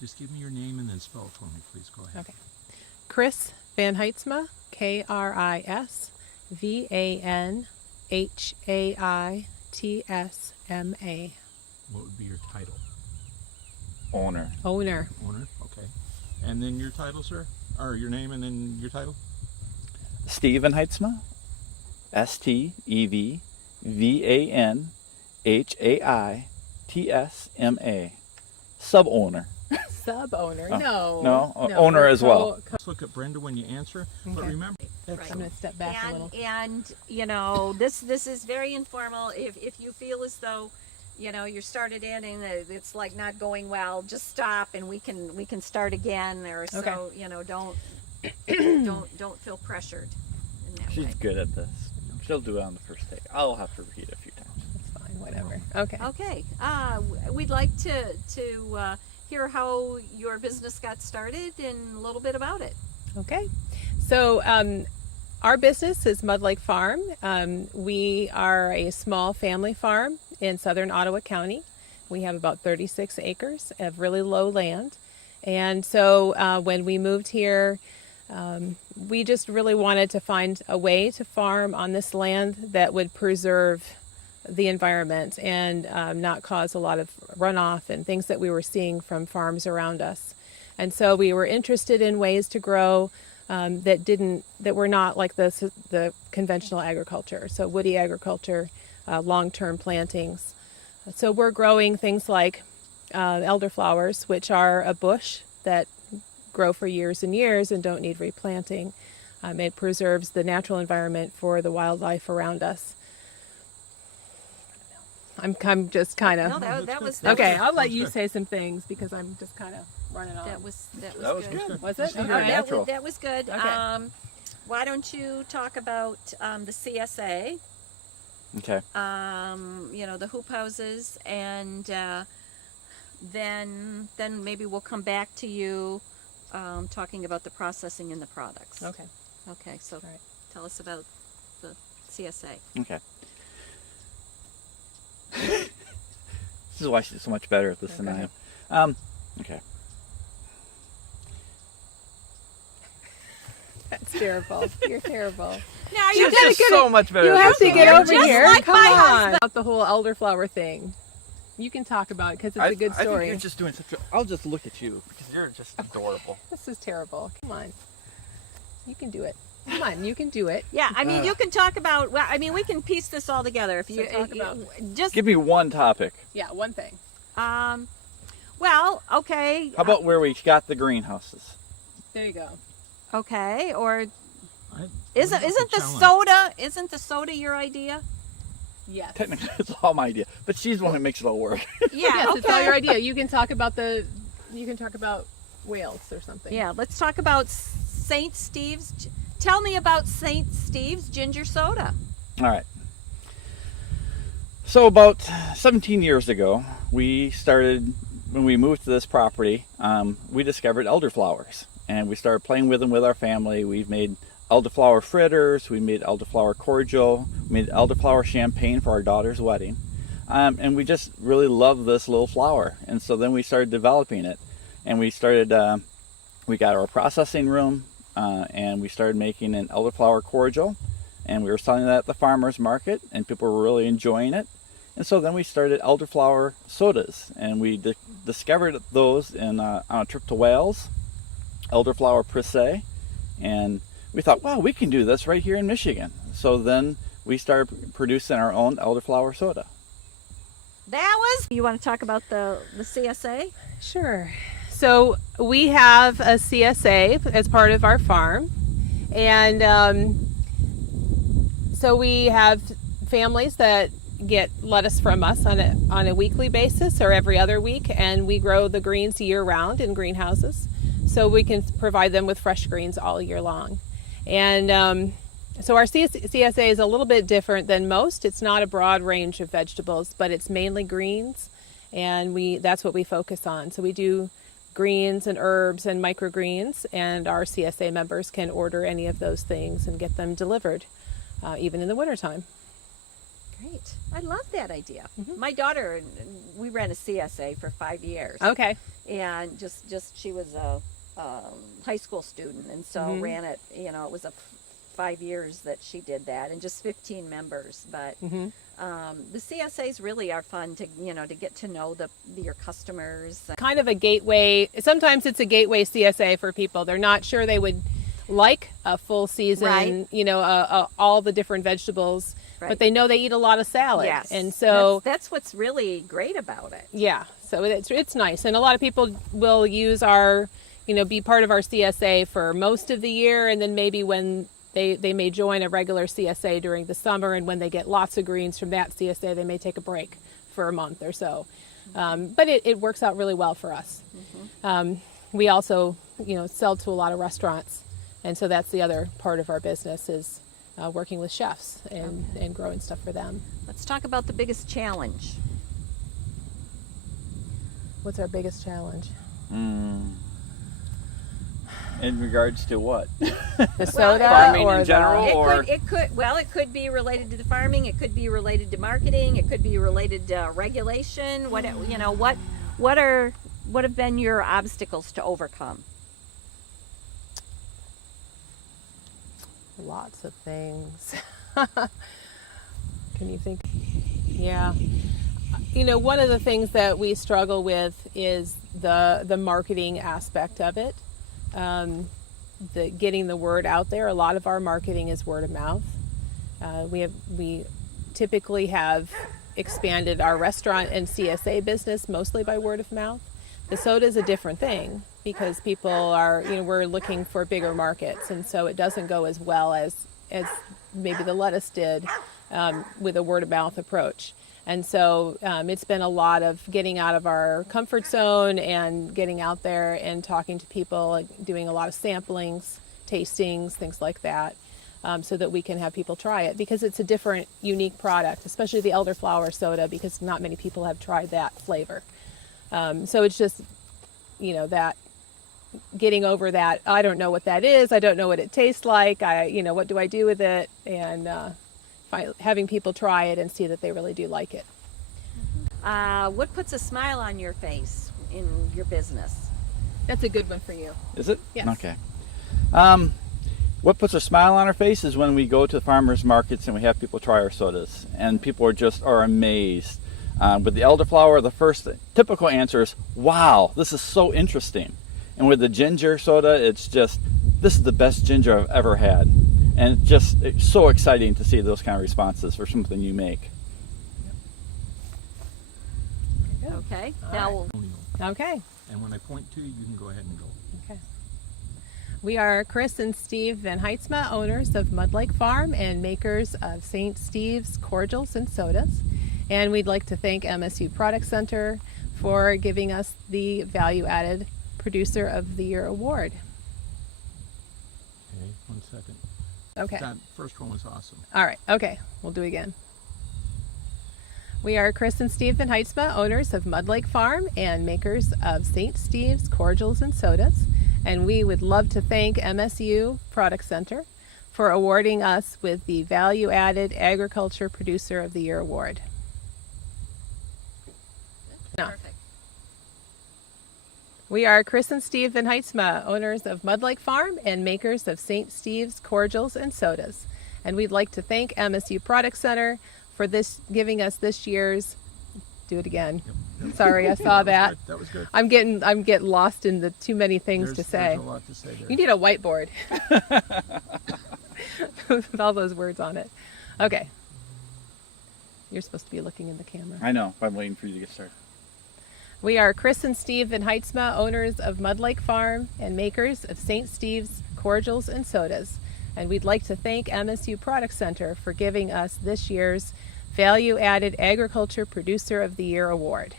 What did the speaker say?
Just give me your name and then spell it for me, please. Go ahead. Okay. Kris Van Haitsma, KrisVanHaitsma. What would be your title? Owner. Owner. Owner, okay. And then your title, sir? Or your name and then your title? Steven Haitsma. STEVANHAITSMA. Sub-owner. Sub-owner. Oh, No. no, owner as well. Let's look at Brenda when you answer. But Okay. remember, I'm going to step back a little. And you know, this is very informal. If you feel as though, you know, you're started in and it's like not going well, just stop and we can start again. Or so, Okay. you know, don't feel pressured in that She's way. good at this. She'll do it on the first take. I'll have to repeat it a few times. It's fine, whatever. Okay. Okay. We'd like to hear how your business got started and a little bit about it. Okay. So our business is Mud Lake Farm. We are a small family farm in southern Ottawa County. We have about 36 acres of really low land. And so when we moved here, we just really wanted to find a way to farm on this land that would preserve the environment and not cause a lot of runoff and things that we were seeing from farms around us. And so we were interested in ways to grow that were not like the conventional agriculture, so woody agriculture, long-term plantings. So we're growing things like elderflowers, which are a bush that grow for years and years and don't need replanting. It preserves the natural environment for the wildlife around us. I'm just kind of... No, that was Okay, I'll let you say some things because I'm just kind of running on. That was That was good. good. Was it? Very Okay. natural. That was good. Okay. Why don't you talk about the CSA? Okay. You know, the hoop houses, and then maybe we'll come back to you talking about the processing and the products. Okay. Okay, so All right. tell us about the CSA. Okay. This is why she's so much better at this than I am. Okay. That's terrible. You're terrible. Now She's just so much better You at have this to than get I am. over just here. like Come my on. husband. About the whole elderflower thing. You can talk about it because it's a good I think story. you're just doing such a... I'll just look at you because you're just adorable. This is terrible. Come on. You can do it. Come on, you can do it. Yeah, I mean, you can talk about. Well, I mean, we can piece this all together if you talk about- just. Give me one topic. Yeah, one thing. Well, okay. How about where we got the greenhouses? There you go. Okay, or I- isn't that's a the challenge. soda? Isn't the soda your idea? Yes. Technically, it's all my idea, but she's the one who makes it all work. Yeah. Yes, okay. it's all your idea. You can talk about whales or something. Yeah, let's talk about St. Steve's. Tell me about St. Steve's ginger soda. All right. So about 17 years ago, when we moved to this property, we discovered elderflowers. And we started playing with them with our family. We've made elderflower fritters, we made elderflower cordial, we made elderflower champagne for our daughter's wedding. And we just really love this little flower. And so then we started developing it. And we got our processing room, and we started making an elderflower cordial. And we were selling that at the farmer's market, and people were really enjoying it. And so then we started elderflower sodas, and we discovered those on a trip to Wales, elderflower presse, and we thought, wow, we can do this right here in Michigan. So then we started producing our own elderflower soda. You want to talk about the CSA? Sure. So we have a CSA as part of our farm, and so we have families that get lettuce from us on a weekly basis or every other week, and we grow the greens year round in greenhouses, so we can provide them with fresh greens all year long. And so our CSA is a little bit different than most. It's not a broad range of vegetables, but it's mainly greens, and that's what we focus on. So we do greens and herbs and microgreens, and our CSA members can order any of those things and get them delivered, even in the wintertime. Great. I love that idea. Mhm. My daughter, we ran a CSA for 5 years. Okay. And just she was a high school student, and so Mhm. ran it. You know, it was 5 years that she did that, and just 15 members. But Mm-hmm. the CSAs really are fun to to get to know your customers. Kind of a gateway. Sometimes it's a gateway CSA for people. They're not sure they would like a full season, Right. all the different vegetables, Right. but they know they eat a lot of salad. Yes, And so, that's what's really great about it. yeah, so it's nice. And a lot of people will use our, be part of our CSA for most of the year, and then maybe when they may join a regular CSA during the summer, and when they get lots of greens from that CSA, they may take a break for a month or so. But it works out really well for us. We also, sell to a lot of restaurants, and so that's the other part of our business is working with chefs and growing stuff for them. Let's talk about the biggest challenge. What's our biggest challenge? In regards to what? The soda farming or in general? the... Or- It could be related to the farming. It could be related to marketing. It could be related to regulation. What have been your obstacles to overcome? Lots of things. Can you think? Yeah. One of the things that we struggle with is the marketing aspect of it. The getting the word out there. A lot of our marketing is word of mouth. We typically have expanded our restaurant and CSA business mostly by word of mouth. The soda is a different thing because people are, we're looking for bigger markets, and so it doesn't go as well as maybe the lettuce did with a word of mouth approach. And so it's been a lot of getting out of our comfort zone and getting out there and talking to people, like doing a lot of samplings, tastings, things like that, so that we can have people try it because it's a different, unique product, especially the elderflower soda, because not many people have tried that flavor. So it's just, that getting over that, I don't know what that is, I don't know what it tastes like, what do I do with it, and having people try it and see that they really do like it. What puts a smile on your face in your business? That's a good one for you. Is it? Yes. Okay. What puts a smile on our face is when we go to the farmers markets and we have people try our sodas, and people are amazed. With the elderflower, the first typical answer is, "Wow, this is so interesting." And with the ginger soda, it's just, "This is the best ginger I've ever had." And it's so exciting to see those kind of responses for something you make. Okay. All Now, Okay. And when I point to you, you can go ahead and go. Okay. We are Kris and Steve Van Haitsma, owners of Mud Lake Farm and makers of St. Steve's cordials and sodas. And we'd like to thank MSU Product Center for giving us the Value Added Producer of the Year award. Okay, 1 second. Okay. That first one was awesome. All right. Okay. We'll do it again. We are Kris and Steve Van Haitsma, owners of Mud Lake Farm and makers of St. Steve's cordials and sodas. And we would love to thank MSU Product Center for awarding us with the Value Added Agriculture Producer of the Year award. No. perfect. We are Kris and Steve Van Haitsma, owners of Mud Lake Farm and makers of St. Steve's cordials and sodas. And we'd like to thank MSU Product Center for giving us this year's. Do it again. Yep. Sorry, I saw that. That was good. I'm getting lost in the too many things to say. There's a lot to say there. You need a whiteboard with all those words on it. Okay. You're supposed to be looking in the camera. I know. I'm waiting for you to get started. We are Kris and Steve Van Haitsma, owners of Mud Lake Farm and makers of St. Steve's cordials and sodas. And we'd like to thank MSU Product Center for giving us this year's Value Added Agriculture Producer of the Year award.